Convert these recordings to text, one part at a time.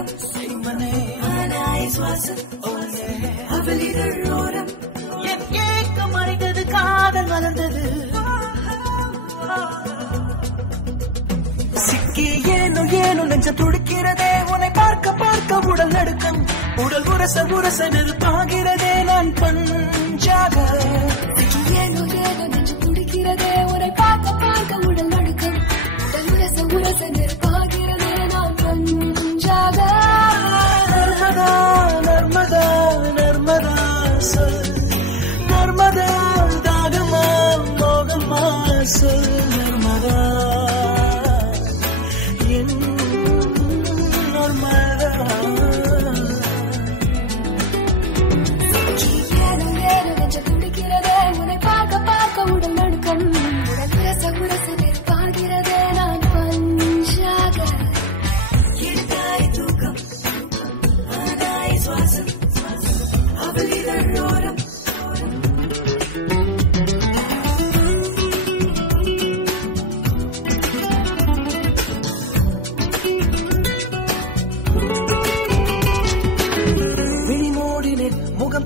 தூக்கம் செய்வனே ஆனாய் சுவாசம் அவளிதழோரம் என் ஏக்கம் அடைந்தது காதல் மலர்ந்தது சிக்கி ஏனோ ஏனோ நெஞ்சம் துடிக்கிறதே உன்னை பார்க்க பார்க்க உடல் நடுக்கம் உடல் உரச உரச நெருப்பாகிறதே நான் பஞ்சாக ஏனோ ஏனோ நெஞ்சம் துடிக்கிறதே உன்னை பார்க்க பார்க்க உடல் நடுக்கம் உடல் உரச உரச நெருப்பாகிறதே நான் பஞ்சாக நர்மதா நர்மதா நர்மதா சொல் நர்மதா தாகமா மோகமா சொல் நர்மதா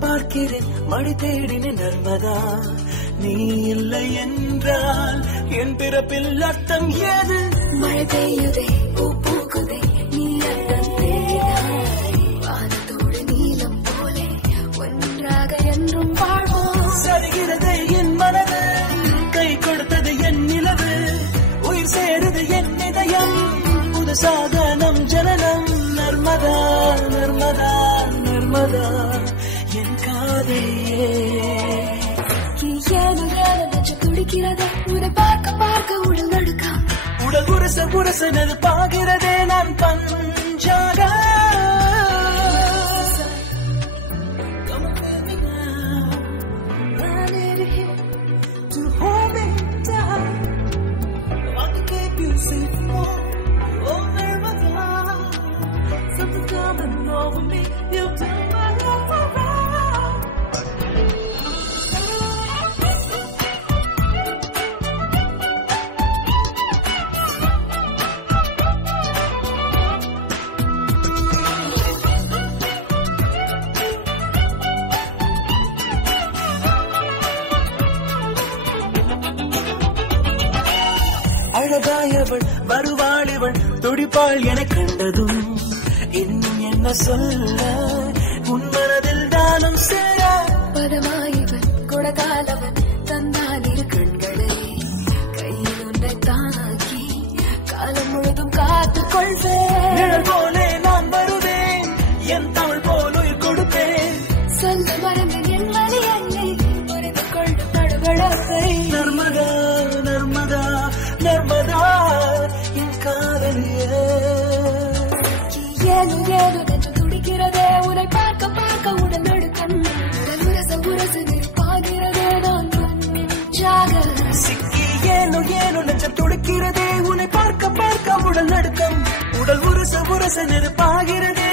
பார்க்கிறேன் மழை தேடினேன் நர்மதா நீ இல்லை என்றால் என் பிறப்பில் அர்த்தம் ஏது மழை பெய்யுதே பூ பூக்குதே நீ அர்த்தம் தேடினாய் வானத்தோடு நீலம் போலே ஒன்றாக என்றும் வாழ்வோம் சரிகிறதே என் மனது கை கொடுத்தது என் நிலவு உயிர் சேருது என் இதயம் புதுசாக நம் ஜனனம் நர்மதா நர்மதா நர்மதா என் காதையே ஏனோ ஏனோ நெஞ்சம் துடிக்கிறதே உன்னை பார்க்க பார்க்க உடல் நடுக்கம் உடல் உரச உரச நெருப்பாகிறதே நான் பஞ்சாக அழகாயவள் வருவாளிவள் துடிப்பாள் என கண்டதும் இன்னும் என்ன சொல்ல உன் மனதில் தானம் சேர பதமாயவன் கொடகாலவன் தந்தான் இரு கண்களை கையில் உன்னை தானாக்கி காலம் முழுதும் காத்துக் கொள்வேன் போலே நான் வருவேன் என் தமிழ் போல் உயிர் கொடுப்பேன் சொல்ல மறந்தேன் என் வழி அன்னை புரிந்து கொள்ளும் படுபடத்தை நர்மதா நர்மதா நர்மதா என் காதலியே ஏனோ ஏனோ நெஞ்சம் துடிக்கிறதே உன்னை பார்க்க பார்க்க உடல் நடுக்கம் உடல் உரச உரச நெருப்பாகிறதே நான் பஞ்சாக சிக்கி ஏனோ ஏனோ நெஞ்சம் துடிக்கிறதே உன்னை பார்க்க பார்க்க உடல் நடுக்கம் உடல் உரச உரச நெருப்பாகிறதே